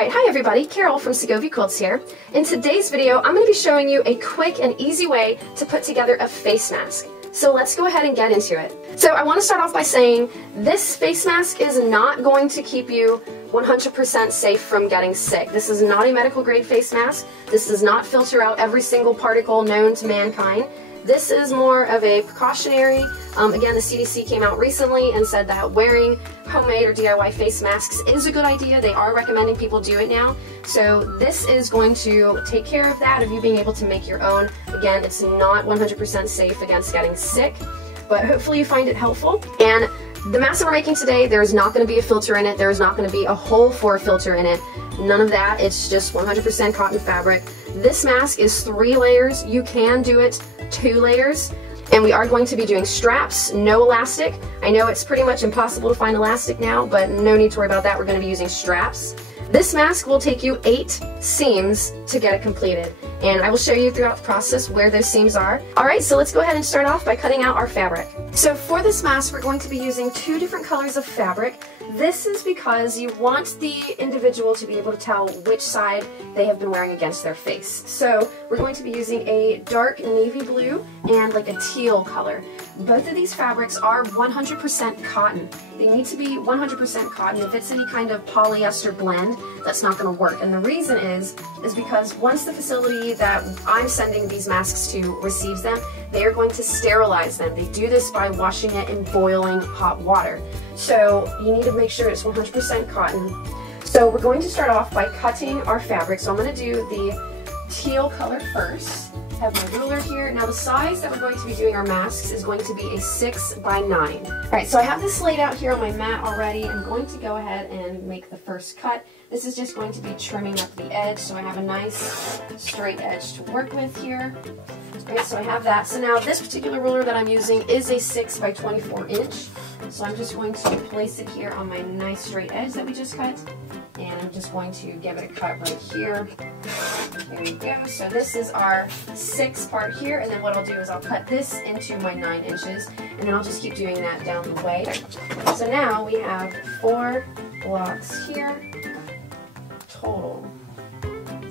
Alright, hi everybody, Carol from Segovia Quilts here. In today's video, I'm going to be showing you a quick and easy way to put together a face mask. So let's go ahead and get into it. So I want to start off by saying this face mask is not going to keep you 100% safe from getting sick. This is not a medical grade face mask. This does not filter out every single particle known to mankind. This is more of a precautionary. Again, the CDC came out recently and said that wearing homemade or DIY face masks is a good idea. They are recommending people do it now. So this is going to take care of that, of you being able to make your own. Again, it's not 100% safe against getting sick, but hopefully you find it helpful. And the mask that we're making today, there's not going to be a filter in it. There's not going to be a hole for a filter in it. None of that. It's just 100% cotton fabric. This mask is 3 layers. You can do it 2 layers. And we are going to be doing straps, no elastic. I know it's pretty much impossible to find elastic now, but no need to worry about that. We're going to be using straps. This mask will take you 8 seams to get it completed. And I will show you throughout the process where those seams are. Alright, so let's go ahead and start off by cutting out our fabric. So for this mask, we're going to be using 2 different colors of fabric. This is because you want the individual to be able to tell which side they have been wearing against their face. So we're going to be using a dark navy blue and like a teal color. Both of these fabrics are 100% cotton. They need to be 100% cotton. If it's any kind of polyester blend, that's not going to work. And the reason is because once the facility that I'm sending these masks to receives them, they are going to sterilize them. They do this by washing it in boiling hot water. So you need to make sure it's 100% cotton. So we're going to start off by cutting our fabric. So I'm going to do the teal color first. I have my ruler here. Now the size that we're going to be doing our masks is going to be a 6 by 9. Alright, so I have this laid out here on my mat already. I'm going to go ahead and make the first cut. This is just going to be trimming up the edge so I have a nice straight edge to work with here. Okay, so I have that. So now this particular ruler that I'm using is a 6 by 24 inch. So I'm just going to place it here on my nice straight edge that we just cut. And I'm just going to give it a cut right here. There we go. So this is our 6 part here, and then what I'll do is I'll cut this into my 9 inches, and then I'll just keep doing that down the way. So now we have 4 blocks here total.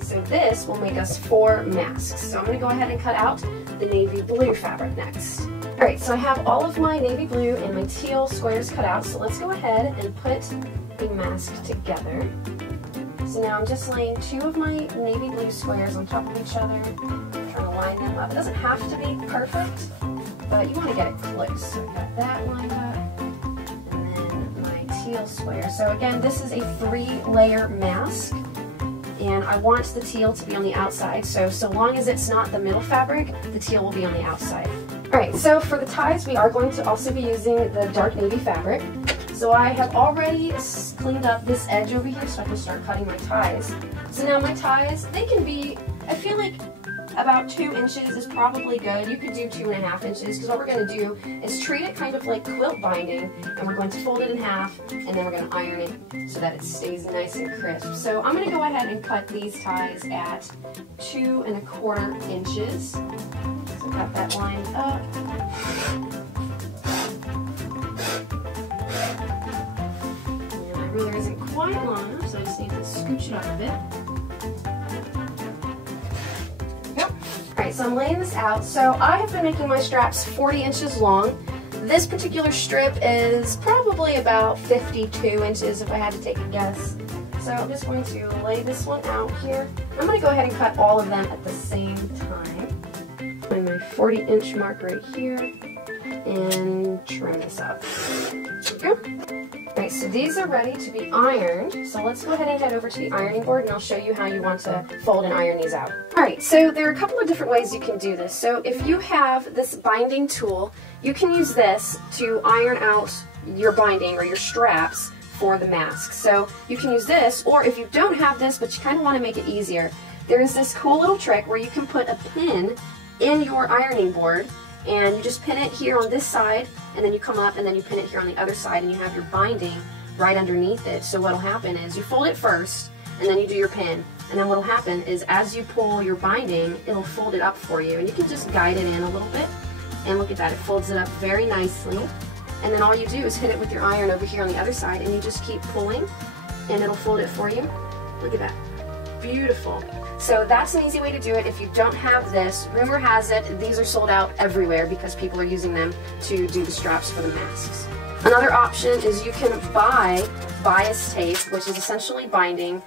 So this will make us 4 masks. So I'm going to go ahead and cut out the navy blue fabric next. Alright, so I have all of my navy blue and my teal squares cut out, so let's go ahead and put a mask together. So now I'm just laying 2 of my navy blue squares on top of each other, trying to line them up. It doesn't have to be perfect, but you want to get it close. So I've got that lined up, and then my teal square. So again, this is a 3-layer mask, and I want the teal to be on the outside, so long as it's not the middle fabric, the teal will be on the outside. Alright, so for the ties, we are going to also be using the dark navy fabric. So I have already cleaned up this edge over here so I can start cutting my ties. So now my ties, they can be, I feel like about 2 inches is probably good. You could do 2.5 inches, because what we're going to do is treat it kind of like quilt binding, and we're going to fold it in half, and then we're going to iron it so that it stays nice and crisp. So I'm going to go ahead and cut these ties at 2.25 inches. So got that lined up. And my ruler isn't quite long enough, so I just need to scooch it up a bit. Alright, so I'm laying this out. So I have been making my straps 40 inches long. This particular strip is probably about 52 inches if I had to take a guess. So I'm just going to lay this one out here. I'm going to go ahead and cut all of them at the same time. Find my 40-inch mark right here and trim this up. There we go. Alright, so these are ready to be ironed, so let's go ahead and head over to the ironing board and I'll show you how you want to fold and iron these out. Alright, so there are a couple of different ways you can do this. So if you have this binding tool, you can use this to iron out your binding or your straps for the mask. So you can use this, or if you don't have this but you kind of want to make it easier, there is this cool little trick where you can put a pin in your ironing board, and you just pin it here on this side, and then you come up and then you pin it here on the other side, and you have your binding right underneath it. So what'll happen is you fold it first, and then you do your pin, and then what'll happen is as you pull your binding, it'll fold it up for you, and you can just guide it in a little bit, and look at that, it folds it up very nicely, and then all you do is hit it with your iron over here on the other side, and you just keep pulling, and it'll fold it for you. Look at that. Beautiful. So that's an easy way to do it. If you don't have this, rumor has it, these are sold out everywhere because people are using them to do the straps for the masks. Another option is you can buy bias tape, which is essentially binding.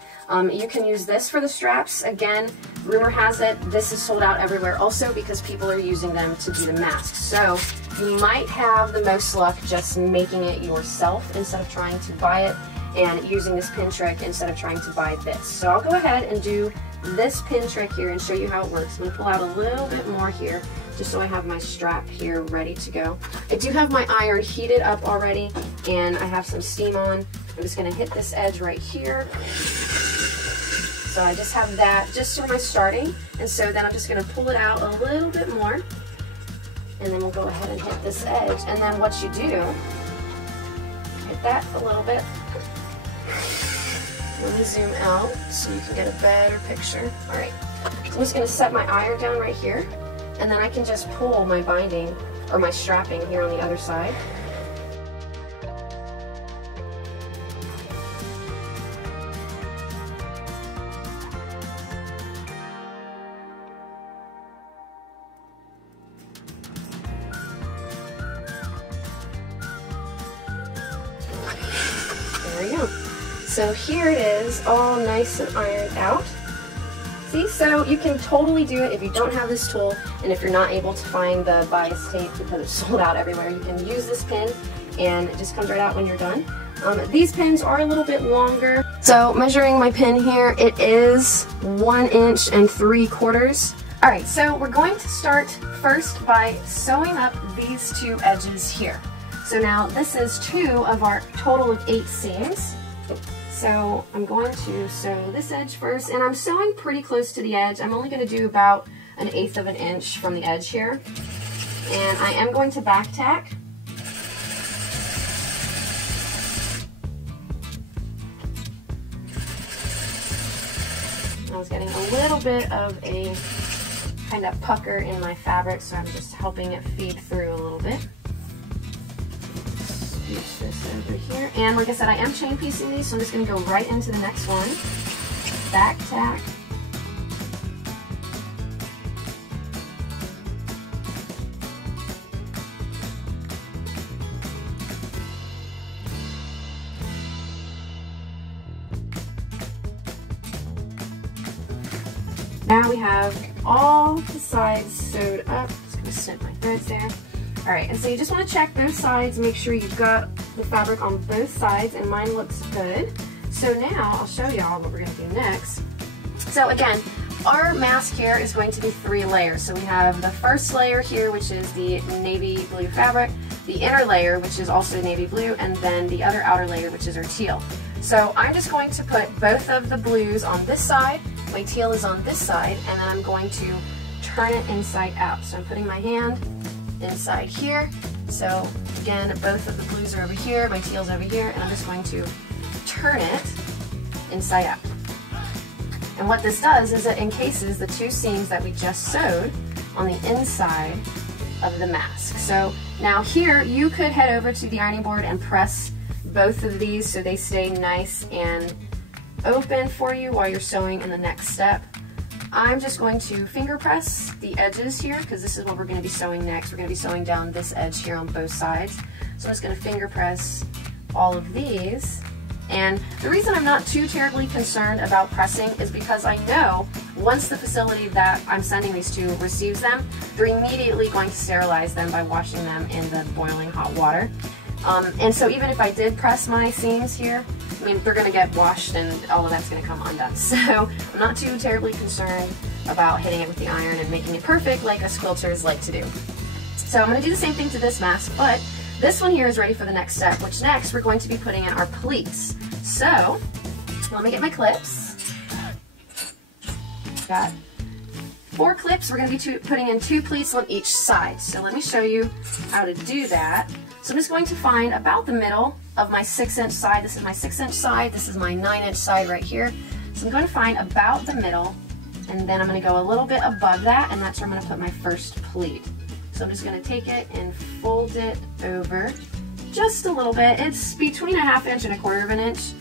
You can use this for the straps. Again, rumor has it, this is sold out everywhere also because people are using them to do the masks. So you might have the most luck just making it yourself instead of trying to buy it, and using this pin trick instead of trying to buy this. So I'll go ahead and do this pin trick here and show you how it works. I'm going to pull out a little bit more here just so I have my strap here ready to go. I do have my iron heated up already and I have some steam on. I'm just going to hit this edge right here. So I just have that just for my starting, and so then I'm just going to pull it out a little bit more, and then we'll go ahead and hit this edge. And then what you do, hit that a little bit. Let me zoom out so you can get a better picture. Alright, so I'm just going to set my iron down right here, and then I can just pull my binding, or my strapping here on the other side. There we go. So here it is, all nice and ironed out. See, so you can totally do it if you don't have this tool, and if you're not able to find the bias tape because it's sold out everywhere, you can use this pin and it just comes right out when you're done. These pins are a little bit longer. So measuring my pin here, it is 1 3/4 inches. Alright, so we're going to start first by sewing up these 2 edges here. So now this is 2 of our total of 8 seams. So I'm going to sew this edge first, and I'm sewing pretty close to the edge. I'm only going to do about 1/8 of an inch from the edge here. And I am going to back tack. I was getting a little bit of a kind of pucker in my fabric, so I'm just helping it feed through a little bit. Scooch this over here, and like I said, I am chain piecing these, so I'm just going to go right into the next one. Back tack. Now we have all the sides sewed up. Just going to snip my threads there. Alright, and so you just want to check both sides, make sure you've got the fabric on both sides, and mine looks good. So now I'll show y'all what we're going to do next. So again, our mask here is going to be 3 layers. So we have the first layer here, which is the navy blue fabric, the inner layer, which is also navy blue, and then the other outer layer, which is our teal. So I'm just going to put both of the blues on this side, my teal is on this side, and then I'm going to turn it inside out. So I'm putting my hand inside here. So again, both of the blues are over here, my teal's over here, and I'm just going to turn it inside out. And what this does is it encases the 2 seams that we just sewed on the inside of the mask. So now here, you could head over to the ironing board and press both of these so they stay nice and open for you while you're sewing in the next step. I'm just going to finger press the edges here because this is what we're going to be sewing next. We're going to be sewing down this edge here on both sides. So I'm just going to finger press all of these. And the reason I'm not too terribly concerned about pressing is because I know once the facility that I'm sending these to receives them, they're immediately going to sterilize them by washing them in the boiling hot water. And so even if I did press my seams here, I mean, they're going to get washed and all of that's going to come undone. So I'm not too terribly concerned about hitting it with the iron and making it perfect like us quilters like to do. So I'm going to do the same thing to this mask, but this one here is ready for the next step, which next we're going to be putting in our pleats. So let me get my clips. Got 4 clips. We're going to be putting in 2 pleats on each side. So let me show you how to do that. So I'm just going to find about the middle of my 6-inch side. This is my 6-inch side. This is my 9-inch side right here. So I'm going to find about the middle, and then I'm going to go a little bit above that, and that's where I'm going to put my first pleat. So I'm just going to take it and fold it over just a little bit. It's between 1/2 inch and 1/4 of an inch.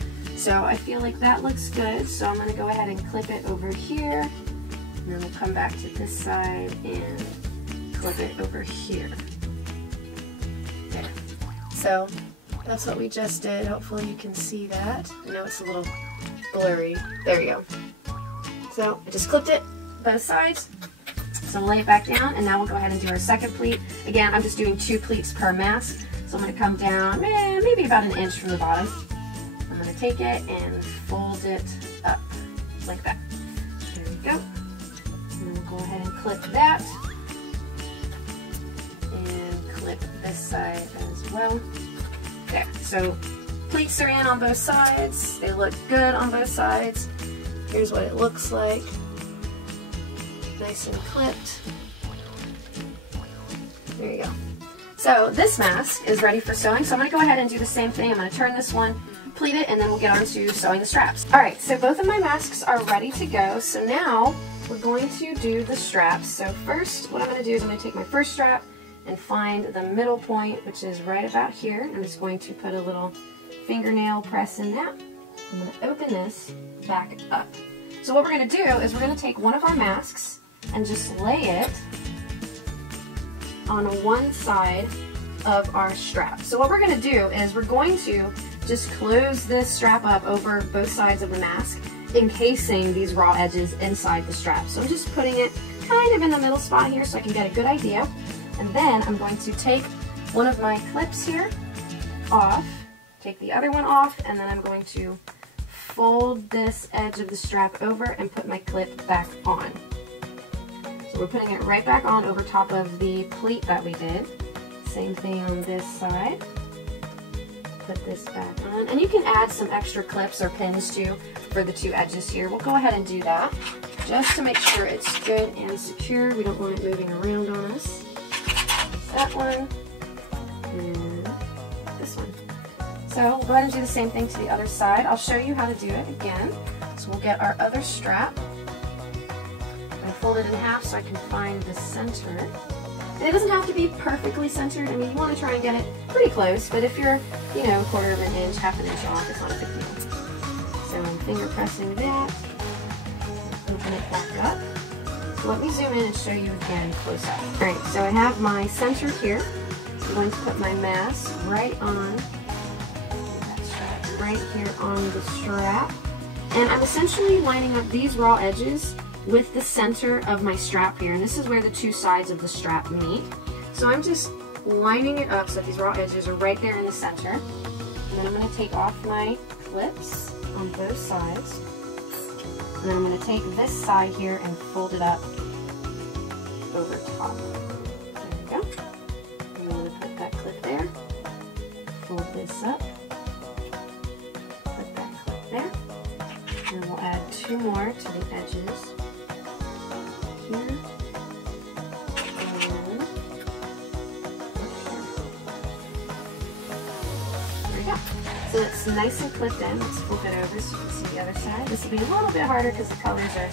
So I feel like that looks good, so I'm going to go ahead and clip it over here, and then we'll come back to this side and clip it over here. There. So that's what we just did. Hopefully you can see that. I know it's a little blurry. There you go. So I just clipped it both sides. So we'll lay it back down, and now we'll go ahead and do our second pleat. Again, I'm just doing 2 pleats per mask. So I'm going to come down maybe about 1 inch from the bottom. I'm going to take it and fold it up like that. There we go. And we'll go ahead and clip that. And clip this side as well. There. So pleats are in on both sides. They look good on both sides. Here's what it looks like. Nice and clipped. There you go. So this mask is ready for sewing, so I'm going to go ahead and do the same thing. I'm going to turn this one, pleat it, and then we'll get on to sewing the straps. Alright, so both of my masks are ready to go, so now we're going to do the straps. So first, what I'm going to do is I'm going to take my first strap and find the middle point, which is right about here. I'm just going to put a little fingernail press in that. I'm going to open this back up. So what we're going to do is we're going to take one of our masks and just lay it on one side of our strap. So what we're going to do is we're going to just close this strap up over both sides of the mask, encasing these raw edges inside the strap. So I'm just putting it kind of in the middle spot here so I can get a good idea. And then I'm going to take one of my clips here off, take the other one off, and then I'm going to fold this edge of the strap over and put my clip back on. So we're putting it right back on over top of the pleat that we did. Same thing on this side. Put this back on. And you can add some extra clips or pins too for the 2 edges here. We'll go ahead and do that just to make sure it's good and secure. We don't want it moving around on us. That one and this one. So we'll go ahead and do the same thing to the other side. I'll show you how to do it again. So we'll get our other strap. I fold it in half so I can find the center. And it doesn't have to be perfectly centered. I mean, you want to try and get it pretty close, but if you're, you know, 1/4 of an inch, 1/2 inch off, it's not a big deal. So I'm finger pressing that. Open it back up. So let me zoom in and show you again close up. Alright, so I have my center here. I'm going to put my mask right on that strap, right here on the strap. And I'm essentially lining up these raw edges with the center of my strap here, and this is where the 2 sides of the strap meet. So I'm just lining it up so these raw edges are right there in the center. And then I'm going to take off my clips on both sides. And then I'm going to take this side here and fold it up over top. There we go. I'm going to put that clip there. Fold this up. Put that clip there. And we'll add 2 more to the edges. Here. And there we go. So it's nice and clipped in. Let's flip it over so you can see the other side. This will be a little bit harder because the colors are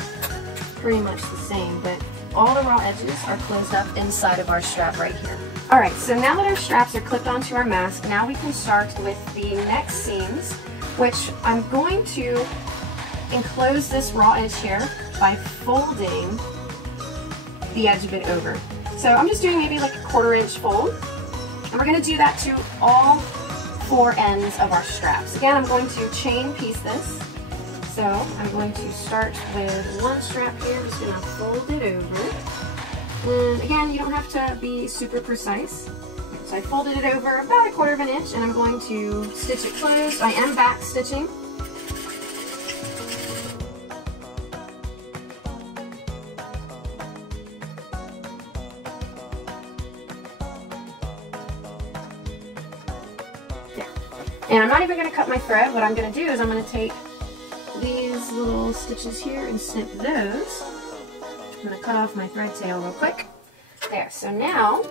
pretty much the same, but all the raw edges are closed up inside of our strap right here. Alright, so now that our straps are clipped onto our mask, now we can start with the neck seams, which I'm going to enclose this raw edge here by folding the edge of it over. So I'm just doing maybe like a 1/4 inch fold, and we're going to do that to all 4 ends of our straps. Again, I'm going to chain piece this. So I'm going to start with one strap here. I'm just going to fold it over. And again, you don't have to be super precise. So I folded it over about a 1/4 of an inch, and I'm going to stitch it closed. I am back stitching. And I'm not even going to cut my thread. What I'm going to do is I'm going to take these little stitches here and snip those. I'm going to cut off my thread tail real quick. There, so now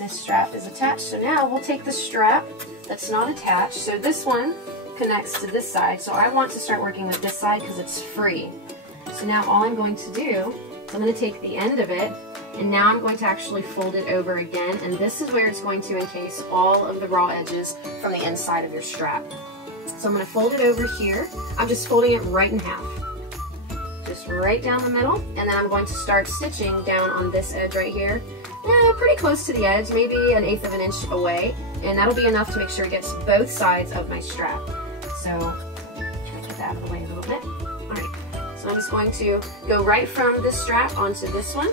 this strap is attached. So now we'll take the strap that's not attached. So this one connects to this side. So I want to start working with this side because it's free. So now all I'm going to do is I'm going to take the end of it, and now I'm going to actually fold it over again, and this is where it's going to encase all of the raw edges from the inside of your strap. So I'm going to fold it over here. I'm just folding it right in half. Just right down the middle, and then I'm going to start stitching down on this edge right here. Pretty close to the edge, maybe 1/8 of an inch away, and that'll be enough to make sure it gets both sides of my strap. So, try to get that out of the way a little bit. Alright, so I'm just going to go right from this strap onto this one.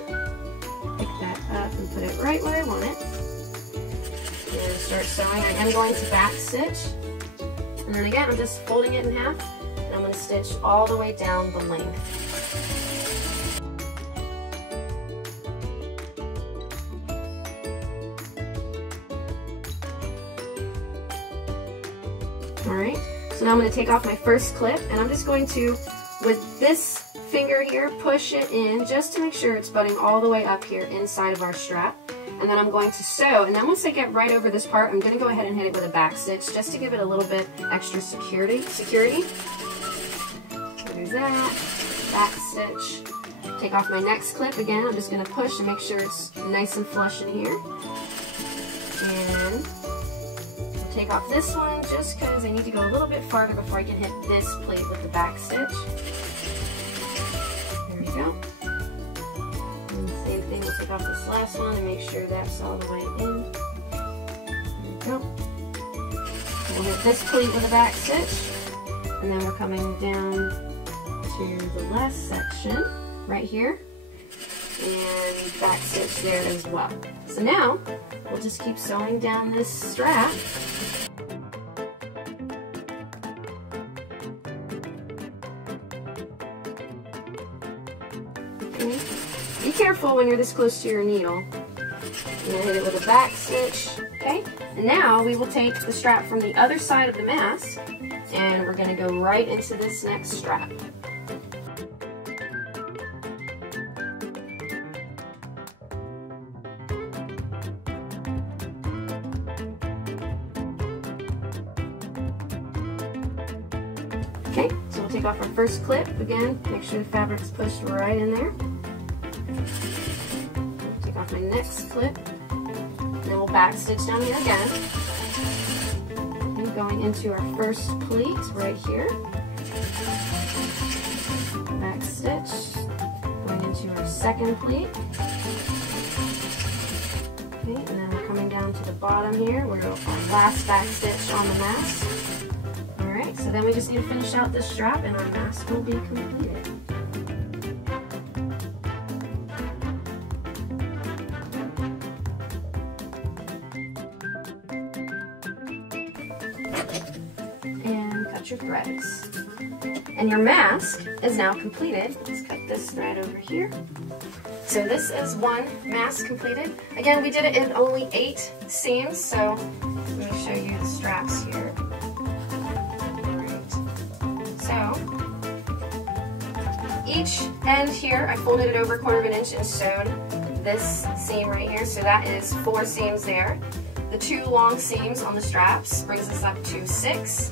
Pick that up and put it right where I want it. And start sewing. I am going to back stitch. And then again, I'm just folding it in half, and I'm going to stitch all the way down the length. Alright, so now I'm going to take off my first clip, and I'm just going to, with this finger here, push it in just to make sure it's butting all the way up here inside of our strap. And then I'm going to sew, and then once I get right over this part, I'm going to go ahead and hit it with a back stitch just to give it a little bit extra security. Do that, back stitch. Take off my next clip again. I'm just going to push and make sure it's nice and flush in here. And take off this one just because I need to go a little bit farther before I can hit this plate with the back stitch. There we go. And the same thing, we'll take off this last one and make sure that's all the way in. There we go. We'll hit this pleat with a back stitch, and then we're coming down to the last section right here, and back stitch there as well. So now we'll just keep sewing down this strap. Okay. Be careful when you're this close to your needle. I'm going to hit it with a back stitch. Okay, and now we will take the strap from the other side of the mask, and we're going to go right into this next strap. Okay, so we'll take off our first clip. Again, make sure the fabric's pushed right in there. Take off my next clip. And then we'll back stitch down here again. And going into our first pleat right here. Back stitch. Going into our second pleat. Okay, and then we're coming down to the bottom here. We're our last back stitch on the mask. Alright, so then we just need to finish out this strap and our mask will be completed. And cut your threads. And your mask is now completed. Let's cut this thread over here. So this is one mask completed. Again, we did it in only 8 seams, so let me show you the straps here. So, each end here, I folded it over 1/4 inch and sewed this seam right here. So that is 4 seams there. The 2 long seams on the straps brings us up to 6.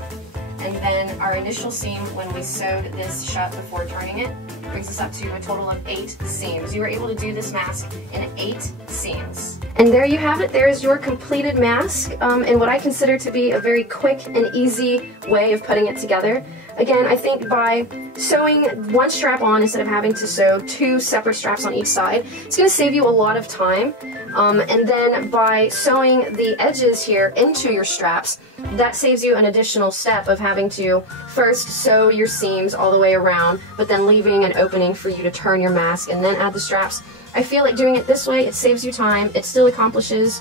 And then our initial seam when we sewed this shut before turning it brings us up to a total of 8 seams. You were able to do this mask in 8 seams. And there you have it. There is your completed mask in what I consider to be a very quick and easy way of putting it together. Again, I think by sewing one strap on instead of having to sew 2 separate straps on each side, it's going to save you a lot of time. And then by sewing the edges here into your straps, that saves you an additional step of having to first sew your seams all the way around, but then leaving an opening for you to turn your mask and then add the straps. I feel like doing it this way, it saves you time, it still accomplishes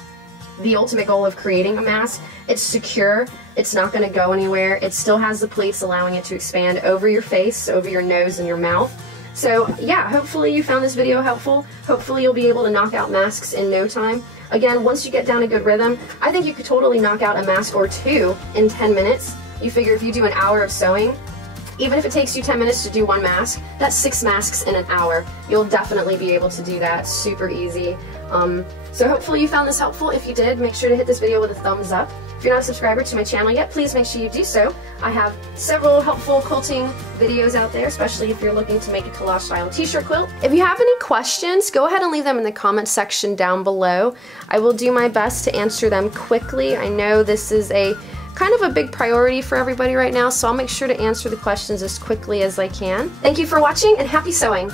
the ultimate goal of creating a mask. It's secure, it's not going to go anywhere, it still has the pleats allowing it to expand over your face, over your nose and your mouth. So yeah, hopefully you found this video helpful. Hopefully you'll be able to knock out masks in no time. Again, once you get down a good rhythm, I think you could totally knock out a mask or 2 in 10 minutes. You figure if you do an hour of sewing, even if it takes you 10 minutes to do 1 mask, that's 6 masks in an hour. You'll definitely be able to do that super easy. So hopefully you found this helpful. If you did, make sure to hit this video with a thumbs up. If you're not a subscriber to my channel yet, please make sure you do so. I have several helpful quilting videos out there, especially if you're looking to make a collage style t-shirt quilt. If you have any questions, go ahead and leave them in the comment section down below. I will do my best to answer them quickly. I know this is a kind of a big priority for everybody right now, so I'll make sure to answer the questions as quickly as I can. Thank you for watching and happy sewing!